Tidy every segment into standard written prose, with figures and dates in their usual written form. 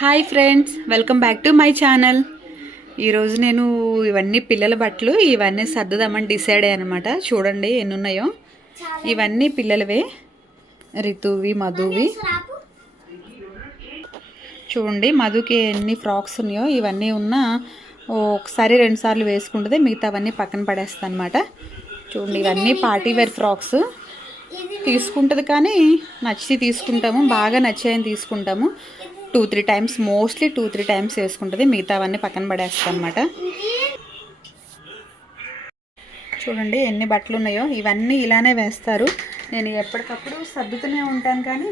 Hi friends, welcome back to my channel. ఈరోజు నేను ఇవన్నీ పిల్లల బట్టలు ఇవన్నీ సర్దుదామని డిసైడ్ అయ్యాను అనమాట. చూడండి ఎన్ని ఉన్నాయో. ఇవన్నీ పిల్లలవే, రితువి, మధువి. చూడండి మధుకి ఎన్ని ఫ్రాక్స్ ఉన్నాయో. ఇవన్నీ ఉన్న ఒకసారి 2 సార్లు వేసుకుంటుంది, మిగతా అవన్నీ పక్కన పడేస్తాను అనమాట. చూడండి ఇవన్నీ పార్టీ వేర్ ఫ్రాక్స్. తీసుకుంటుంది కానీ నచ్చి తీసుకుంటాము, బాగా నచ్చాయని తీసుకుంటాము. 2-3 టైమ్స్, మోస్ట్లీ 2-3 టైమ్స్ వేసుకుంటుంది, మిగతావన్నీ పక్కన పడేస్తాను అనమాట. చూడండి ఎన్ని బట్టలు ఉన్నాయో. ఇవన్నీ ఇలానే వేస్తారు. నేను ఎప్పటికప్పుడు సర్దుతూనే ఉంటాను కానీ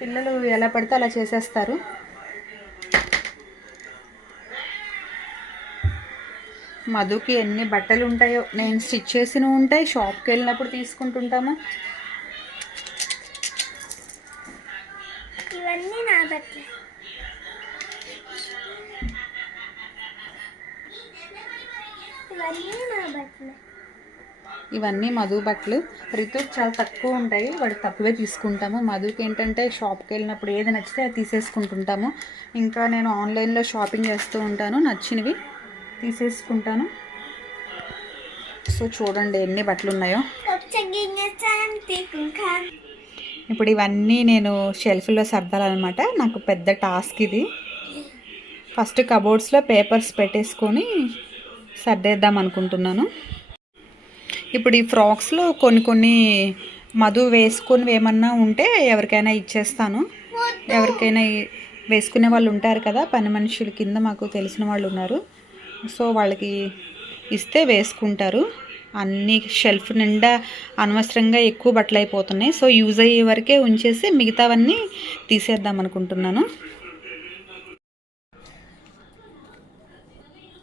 పిల్లలు ఎలా పడితే అలా చేసేస్తారు. మధుకి ఎన్ని బట్టలు ఉంటాయో. నేను స్టిచ్ చేసినవి ఉంటాయి, షాప్కి వెళ్ళినప్పుడు తీసుకుంటుంటాము. ఇవన్నీ నా బట్టలు. ఇవన్నీ మధు బట్టలు. రితుకి చాలా తక్కువ ఉంటాయి, వాడు తక్కువే తీసుకుంటాము. మధుకి ఏంటంటే షాప్కి వెళ్ళినప్పుడు ఏది నచ్చితే అది తీసేసుకుంటుంటాము. ఇంకా నేను ఆన్లైన్లో షాపింగ్ చేస్తూ ఉంటాను, నచ్చినవి తీసేసుకుంటాను. సో చూడండి ఎన్ని బట్టలు ఉన్నాయో. ఇప్పుడు ఇవన్నీ నేను షెల్ఫ్లో సర్దాలన్నమాట. నాకు పెద్ద టాస్క్ ఇది. ఫస్ట్ కబోర్డ్స్లో పేపర్స్ పెట్టేసుకొని సర్దేద్దాం అనుకుంటున్నాను. ఇప్పుడు ఈ ఫ్రాక్స్లో కొన్ని మధు వేసుకొని ఏమన్నా ఉంటే ఎవరికైనా ఇచ్చేస్తాను. ఎవరికైనా వేసుకునే వాళ్ళు ఉంటారు కదా, పని మనుషుల కింద మాకు తెలిసిన వాళ్ళు ఉన్నారు. సో వాళ్ళకి ఇస్తే వేసుకుంటారు. అన్ని షెల్ఫ్ నిండా అనవసరంగా ఎక్కువ బట్టలు అయిపోతున్నాయి. సో యూజ్ అయ్యే వరకే ఉంచేసి మిగతావన్నీ తీసేద్దాం అనుకుంటున్నాను.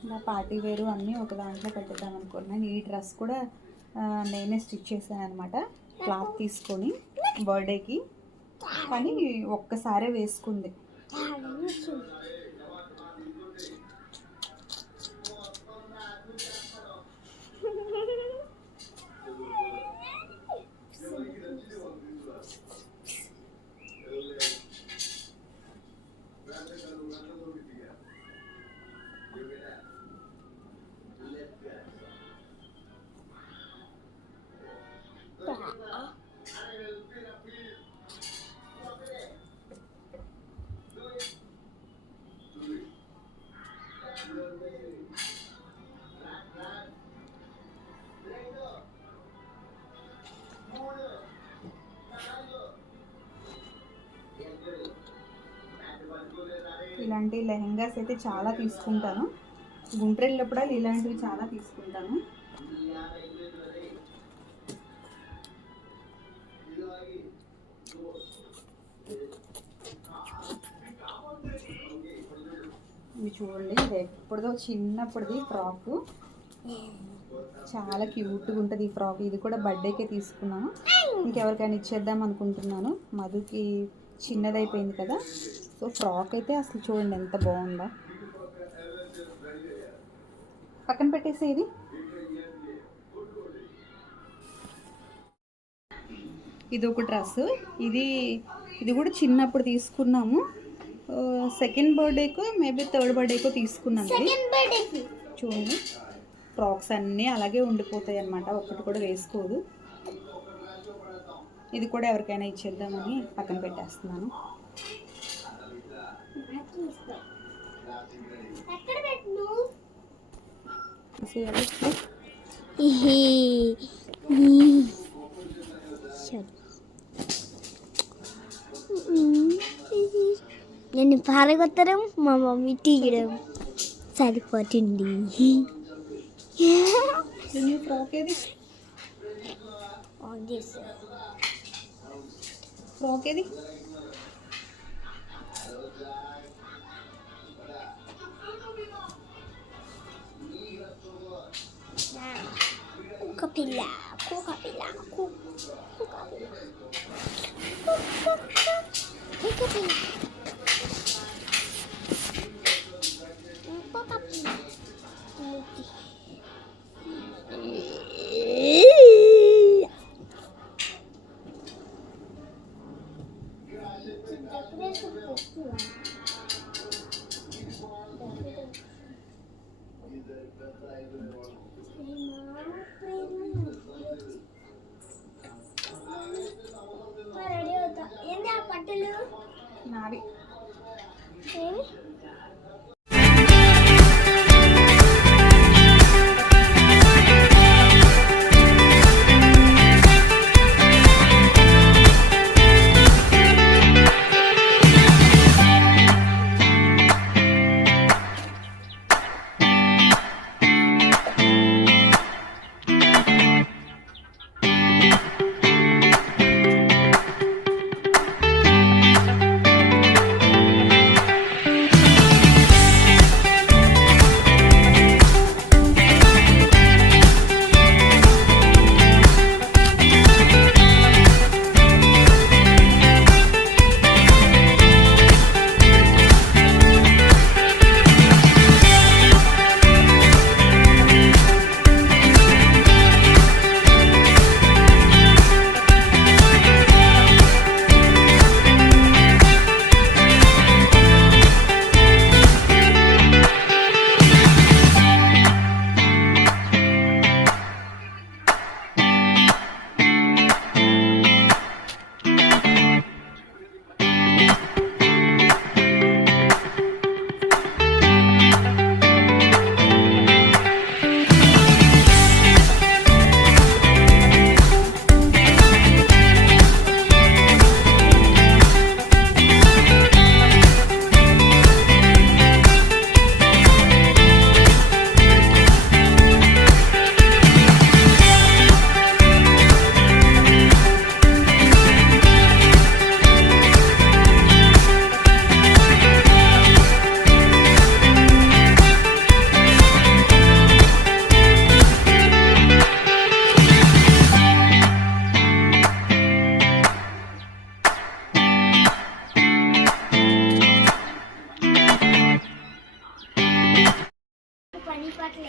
నా పార్టీ వేరు అన్నీ ఒక దాంట్లో పెట్టేద్దాం అనుకుంటున్నాను. ఈ డ్రెస్ కూడా నేనే స్టిచ్ చేశాను అనమాట, క్లాత్ తీసుకొని బర్త్డేకి. కానీ ఒక్కసారే వేసుకుంది. ఇలాంటి లెహెంగాస్ అయితే చాలా తీసుకుంటాను. గుంటూరు వెళ్ళినప్పుడు ఇలాంటివి చాలా తీసుకుంటాను. ఇది చూడండి, ఇది ఎప్పుడుదో చిన్నప్పుడుది ఫ్రాక్. చాలా క్యూట్గా ఉంటుంది ఈ ఫ్రాక్. ఇది కూడా బర్త్డేకే తీసుకున్నాను, ఇంకెవరికైనా ఇచ్చేద్దాం అనుకుంటున్నాను. మధుకి చిన్నదైపోయింది కదా. సో ఫ్రాక్ అయితే అసలు చూడండి ఎంత బాగుందో. పక్కన పెట్టేసేది. ఇది ఒక డ్రెస్. ఇది కూడా చిన్నప్పుడు తీసుకున్నాము. సెకండ్ బర్త్డేకో మేబీ థర్డ్ బర్త్డేకో తీసుకున్నాను. చూడండి ఫ్రాక్స్ అన్నీ అలాగే ఉండిపోతాయి అన్నమాట, ఒక్కటి కూడా వేసుకోదు. ఇది కూడా ఎవరికైనా ఇచ్చేద్దామని పక్కన పెట్టేస్తున్నాను. నేను పారగొత్తడం, మా మమ్మీ తీయడం సరిపోతుంది. ఫ్రాక్ ఏది? ఫ్రాక్ ఏది? కుక్కపిల్ల, కుక్కపిల్ల, కుక్కపిల్ల. రెడీ అవుతా ఏంటి ఆ పట్టలు నావి. ఏమి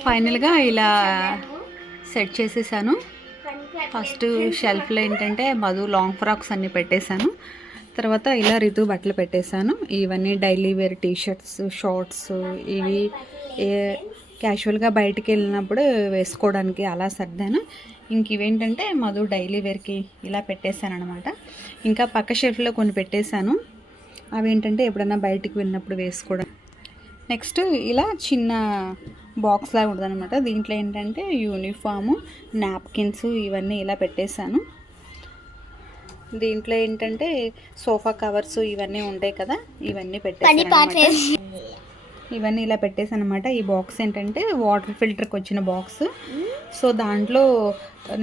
ఫైనల్గా ఇలా సెట్ చేసేసాను. ఫస్ట్ షెల్ఫ్లో ఏంటంటే మధు లాంగ్ ఫ్రాక్స్ అన్నీ పెట్టేశాను. తర్వాత ఇలా రితు బట్టలు పెట్టేశాను. ఇవన్నీ డైలీ వేర్ టీషర్ట్స్, షార్ట్స్, ఇవి క్యాజువల్గా బయటికి వెళ్ళినప్పుడు వేసుకోవడానికి అలా సర్దాను. ఇంక ఇవేంటంటే మధు డైలీ వేర్కి ఇలా పెట్టేశాను అనమాట. ఇంకా పక్క షెల్ఫ్లో కొన్ని పెట్టేశాను. అవేంటంటే ఎప్పుడైనా బయటికి వెళ్ళినప్పుడు వేసుకోవడం. నెక్స్ట్ ఇలా చిన్న బాక్స్ లాగా ఉంటుంది అనమాట. దీంట్లో ఏంటంటే యూనిఫాము, నాప్కిన్స్ ఇవన్నీ ఇలా పెట్టేశాను. దీంట్లో ఏంటంటే సోఫా కవర్స్ ఇవన్నీ ఉంటాయి కదా, ఇవన్నీ పెట్టేసాను. ఇవన్నీ ఇలా పెట్టేసాను అనమాట. ఈ బాక్స్ ఏంటంటే వాటర్ ఫిల్టర్కి వచ్చిన బాక్స్. సో దాంట్లో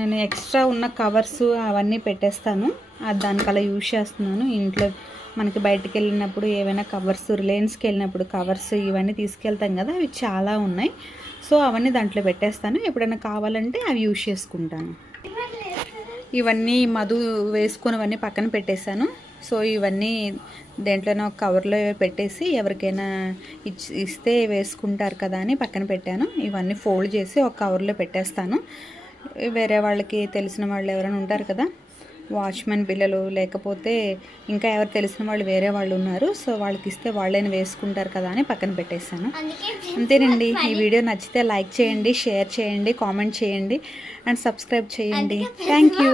నేను ఎక్స్ట్రా ఉన్న కవర్స్ అవన్నీ పెట్టేస్తాను. దానికి అలా యూజ్ చేస్తున్నాను. ఇంట్లో మనకి బయటికి వెళ్ళినప్పుడు ఏవైనా కవర్స్, రిలయన్స్కి వెళ్ళినప్పుడు కవర్స్ ఇవన్నీ తీసుకెళ్తాం కదా, అవి చాలా ఉన్నాయి. సో అవన్నీ దాంట్లో పెట్టేస్తాను. ఎప్పుడైనా కావాలంటే అవి యూజ్ చేసుకుంటాను. ఇవన్నీ మధు వేసుకున్నవన్నీ పక్కన పెట్టేశాను. సో ఇవన్నీ దేంట్లోనో కవర్లో పెట్టేసి ఎవరికైనా ఇస్తే వేసుకుంటారు కదా అని పక్కన పెట్టాను. ఇవన్నీ ఫోల్డ్ చేసి ఒక కవర్లో పెట్టేస్తాను. వేరే వాళ్ళకి తెలిసిన వాళ్ళు ఎవరైనా ఉంటారు కదా, వాచ్మెన్ పిల్లలు, లేకపోతే ఇంకా ఎవరు తెలిసిన వాళ్ళు వేరే వాళ్ళు ఉన్నారు. సో వాళ్ళకి ఇస్తే వాళ్ళైనా వేసుకుంటారు కదా అని పక్కన పెట్టేశాను. అంతేనండి. ఈ వీడియో నచ్చితే లైక్ చేయండి, షేర్ చేయండి, కామెంట్ చేయండి అండ్ సబ్స్క్రైబ్ చేయండి. Thank you.